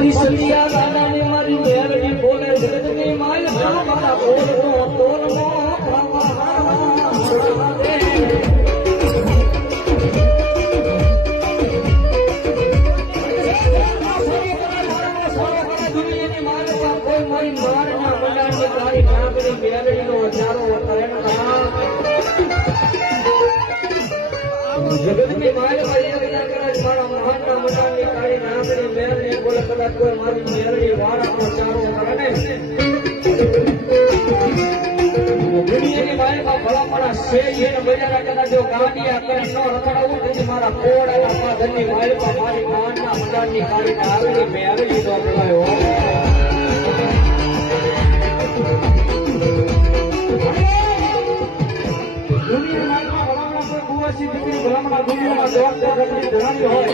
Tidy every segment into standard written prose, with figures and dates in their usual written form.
મારી સલિયા દાદાની મારી મેલડી બોલે જગતની માલ મારા બોલનો તોલનો દુનિયાની માલ કોઈ મારી મારના મંડાની તારી નાગરી મેલડીનો ચારો વતન જગતની માલ મારી મારા મહાનના મંડાની તારી નાગરી મેલડી બોલે કદાચ કોઈ મારી મેલડી વાળાનો ચારો કરે દુનિયાની માલમાં ભલામણા છે એને બજારા કદાચ જો ગાંડિયા કરે ન રખડાવું તેથી મારા કોડાના પાધરની માલમાં મારી માનના મંડાની કાઢીને આવેલી મેલડી તો બોલાયો દુનિયાની માલમાં ભલામણા કોઈ કુવાસી દીકરી ભલામણા દુનિયામાં ડોક્ટર ધરાણી હોય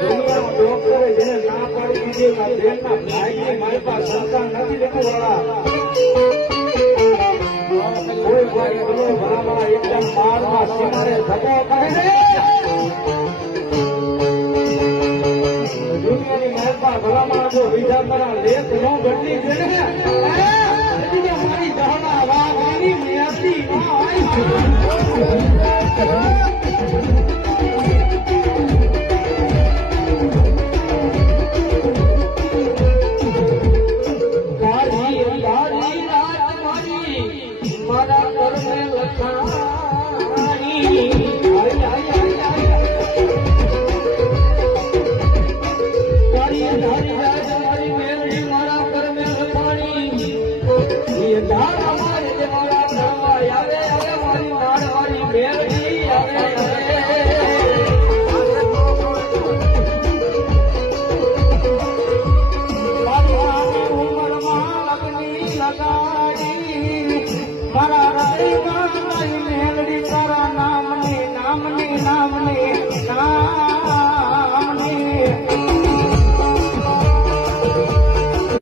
દુનિયામાં ડોક્ટરે જેને ના પાડી દીધી બેનના ભાઈની માલમાં સંતાન નથી લેતું વાળા કોઈ કોઈ બોલો ભલામણા એકદમ માળમાં સીમારે ધકો કરે છે દુનિયાની માલમાં ભલામણા જો વિધાનના લેખ નો બદલી છે ને મારી દહના વાગની મેતી મારા